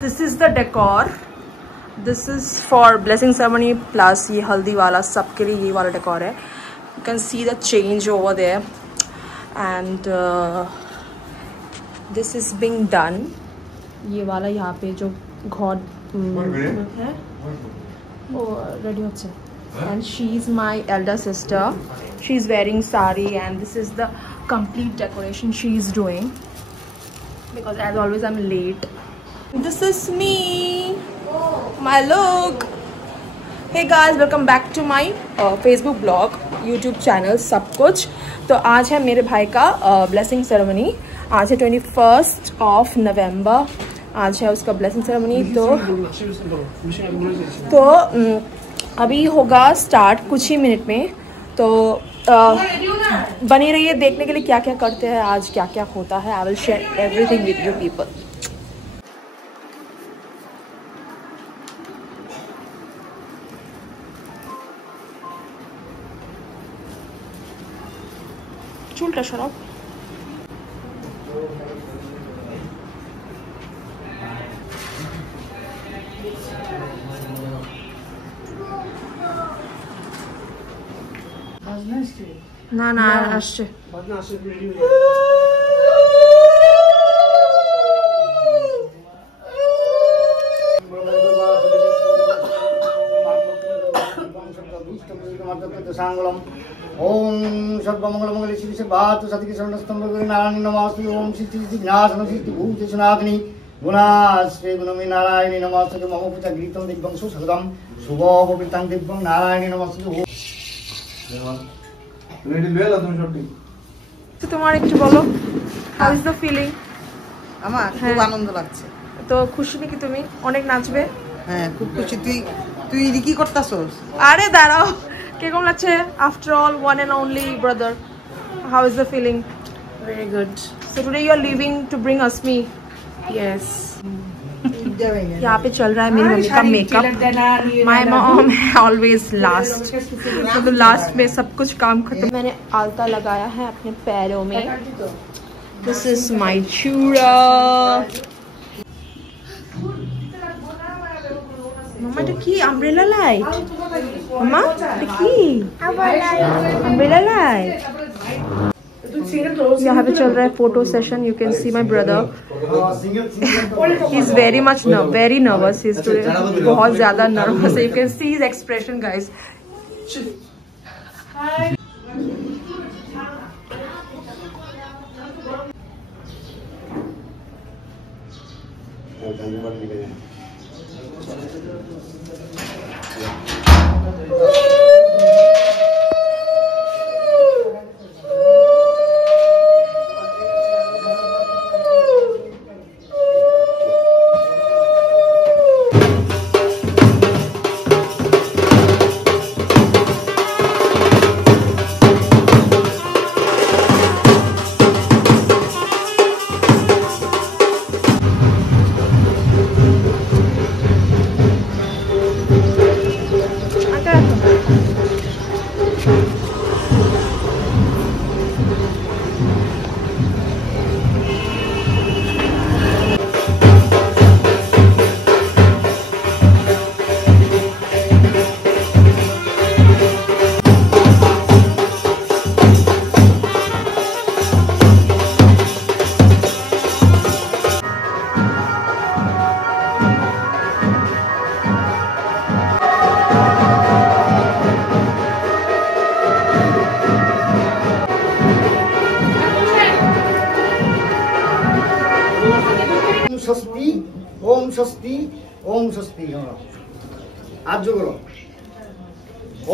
This is the decor. This is for blessing ceremony plus ये हल्दी वाला सबके लिए ये वाला decor है. You can see the change over there, and this is being done. ये वाला यहाँ पे जो God है वो ready होता है. And she's my elder sister. She's wearing sari, and this is the complete decoration she's doing. Because as always I'm late. This is me, my look. Hey guys, welcome back to my Facebook blog, YouTube channel, सब कुछ. तो आज है मेरे भाई का blessing ceremony. आज है 21st of November. आज है उसका blessing ceremony. तो अभी होगा start कुछ ही मिनट में. तो बने रहिए देखने के लिए क्या क्या करते हैं आज, क्या क्या होता है. I will share everything with you people. चूल्टा शराब ना ना আসছে ओम सर्वमंगल मंगल शिव से बात सतकी शरणस्तंभ नारायण नमस्ते. ओम श्री श्री विघ्नाशन श्री भूत सनातनी गुणाश्री गुणमी नारायणी नमस्ते. मम पिता गीतम दिव्यं सुसगदम शुभ पवित्रं दिव्यं नारायणी नमस्ते. रेडी ले ला तुम शॉटिंग. তো তোমার একটু বলো, হাউ ইজ দ্য ফিলিং? আমার খুব আনন্দ লাগছে. তো খুশি নাকি তুমি? অনেক নাচবে? হ্যাঁ খুব খুশি. তুই কি করতাছস? আরে দাঁড়াও, কিরকম লাগছে? After all one and only brother, how is the feeling? Very good. So today you are leaving to bring us me. Yes. यहाँ पे चल रहा है मेरी मम्मी का makeup. My mom always last, मतलब लास्ट में सब कुछ काम खत्म. मैंने आलता लगाया है अपने पैरों में. दिस इज माय चूड़ा. मामा এটা কি আমব্রেলা লাইট? मामा এটা কি আমব্রেला लाइट? यहाँ पे चल रहा है photo session. You can see my brother, he is very much very nervous. He is बहुत ज्यादा नर्वस है. You can see his expression guys. ओम स्वस्ति. आज जो करो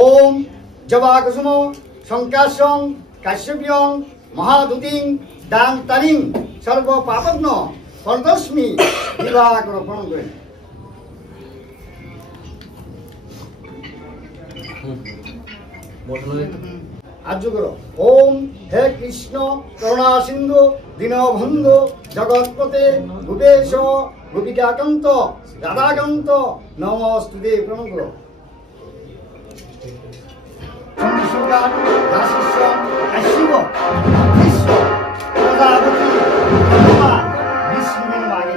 ओम जवाकुसुमो संकाशं काश्यप्यं महादूतिं दान तानिं सर्व पापग्नो परदस्मि विवाह करो प्रणाम करें. आज जो करो ओम हे कृष्ण करुणा सिंधु दीनबंधु जगतपते भूपेश गोपिकाकांत राधाकांत नमस्ते प्रणाम करो. चंद्रशेखर दासिष्य काश्यप विश्व प्रजापति ब्रह्मा विष्णु मागे.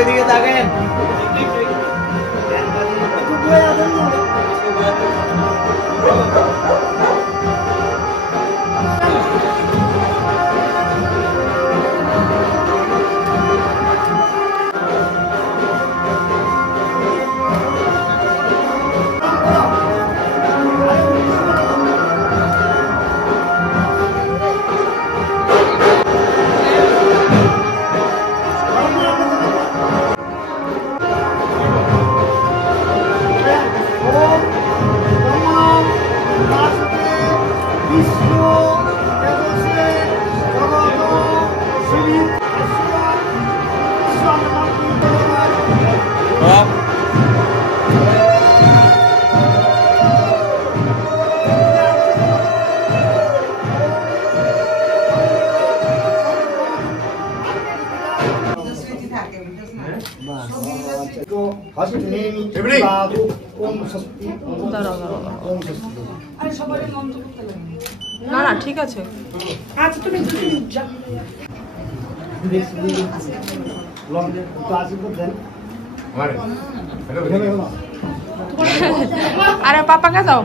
এদিকে তাকান। না না ঠিক আছে। আচ্ছা তুমি আরে পাপাকে দাও।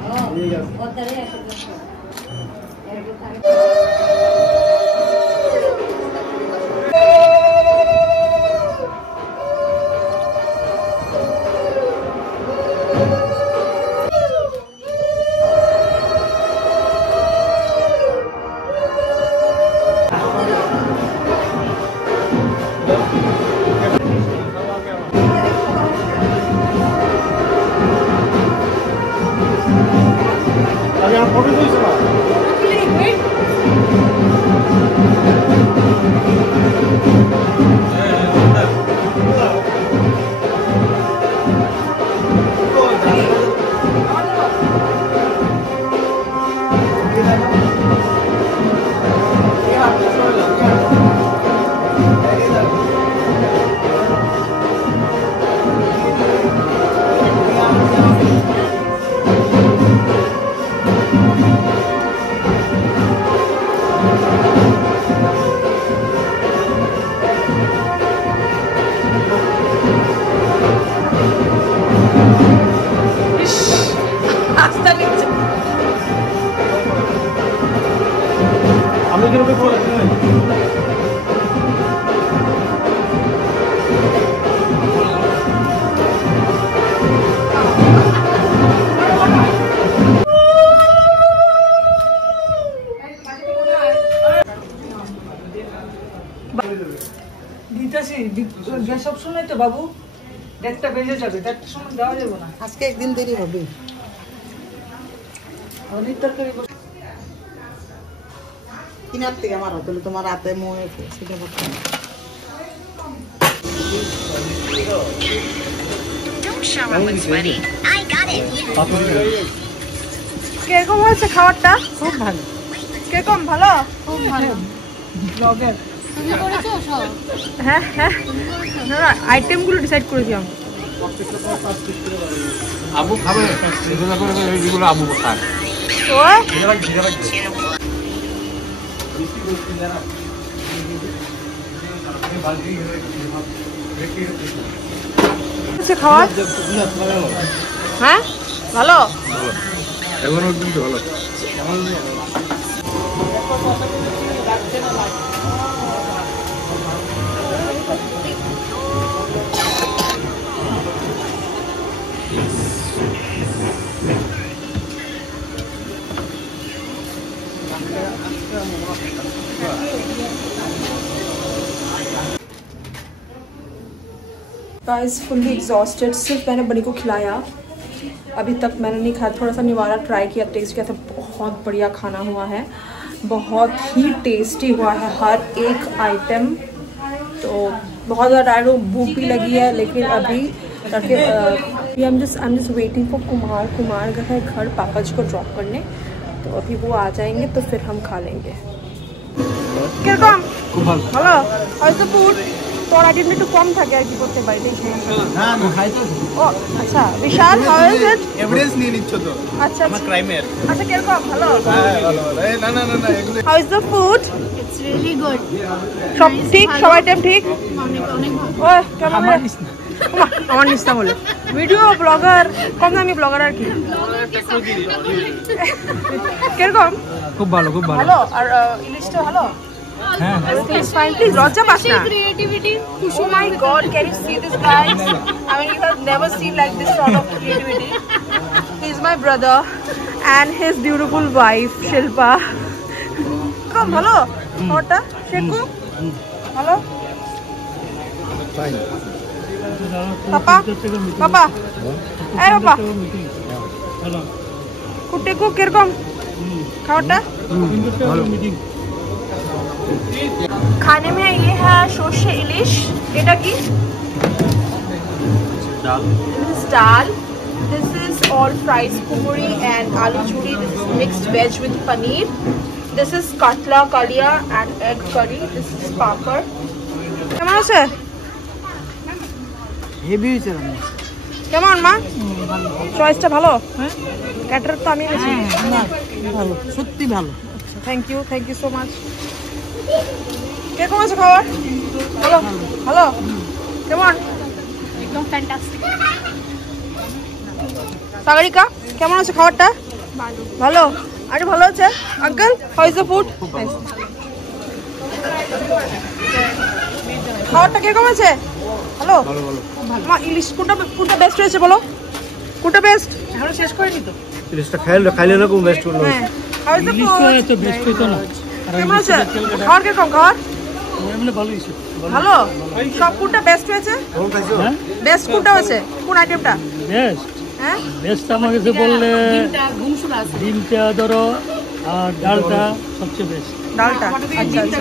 সব সময় তো বাবু একটা বেজে যাবে, একটা সময় দেওয়া যাবে না। আজকে একদিন দেরি হবে। অনেক তরকারি কিনার থেকে আমার হতো তোমার হাতে মনে সেটা করতে কিরকম হয়েছে খাবারটা? খুব ভালো। কিরকম ভালো? খুব ভালো। ব্লগার হ্যাঁ হ্যাঁ, না আইটেমগুলো ডিসাইড করেছি আমি। আবু খাবে এগুলো আবু খায় খাওয়ার হ্যাঁ ভালো এগুলো কিন্তু ভালো गाइस फुल्ली एग्जॉस्टेड, सिर्फ मैंने बनी को खिलाया, अभी तक मैंने नहीं खाया। थोड़ा सा निवाला ट्राई किया, टेस्ट किया था, बहुत बढ़िया खाना हुआ है, बहुत ही टेस्टी हुआ है हर एक आइटम। तो बहुत ज़्यादा टायर्ड हूँ, भूख भी लगी है, लेकिन अभी I am just waiting for Kumar गए है घर पापा जी को ड्रॉप करने, तो अभी वो आ जाएंगे तो फिर हम खा लेंगे। हेलो হয়তো ফুড তোর আইটেম একটু কম থাকে আর কি করতে বাইরে না না খাইছো ও আচ্ছা বিশাল হাউ ইজ ইট এভারেজ নিয়ে নিচ্ছ তো আচ্ছা আমার ক্রাইমের আচ্ছা কিরকম ভালো হ্যাঁ ভালো ভালো এই না না না এগুলো how is the food It's really good. সব ঠিক সব আইটেম ঠিক অনেক অনেক ভালো। ও কেমন আমার নিস্তা বলে ভিডিও ব্লগার কম দামি ব্লগার আর কি কিরকম খুব ভালো খুব ভালো ভালো আর ইলিশটা ভালো হ্যাঁ Please fine, please লজ্জা পাস না Creativity. Oh my God, can you see this guys? I mean, you have never seen like this sort of creativity. He's my brother and his beautiful wife, Shilpa. Come, hello. Hota, Sheku. Hello. Fine Papa. Papa. Hey, Papa. Kuteku, kirkom. Hota. खाने में ये है शोरशे इलिश, এটা কি ডাল This is dal. This is all fries kumuri and aloo churi. This is mixed veg with paneer. This is katla kalia and egg curry. This is papad. কেমন আছে? Heavy হয়েছে কেমন মা? চয়েসটা ভালো? হ্যাঁ? ক্যাটার তো আমি বেশি। ভালো সত্যি ভালো থ্যাংক ইউ সো মাচ। কেমন আছে খাবার? ভালো ভালো কেমন? একদম fantastic. সাগরিকা কেমন আছে খাবারটা? ভালো। ভালো আরে ভালো আছে uncle how is the food খাবারটা কিরকম আছে ভালো মা ইলিশ কোনটা বেস্ট হয়েছে বলো কোনটা বেস্ট আমরা শেষ করিনি তো ইলিশটা খাইলে না কোন বেস্ট করলো হ্যাঁ how is the ilish food তো বেস্ট হইতো না কেমন আছে খাবার কিরকম খাবার এমনি ভালো হয়েছে ভালো সব কোনটা বেস্ট হয়েছে কোন খাইছো হ্যাঁ বেস্ট কোনটা হয়েছে কোন আইটেমটা বেস্ট হ্যাঁ বেস্ট আমার কাছে বললে ডিমটা ঘুমসুরা আছে। ডিমটা ধরো আর ডালটা সবচেয়ে বেস্ট ডালটা আচ্ছা আচ্ছা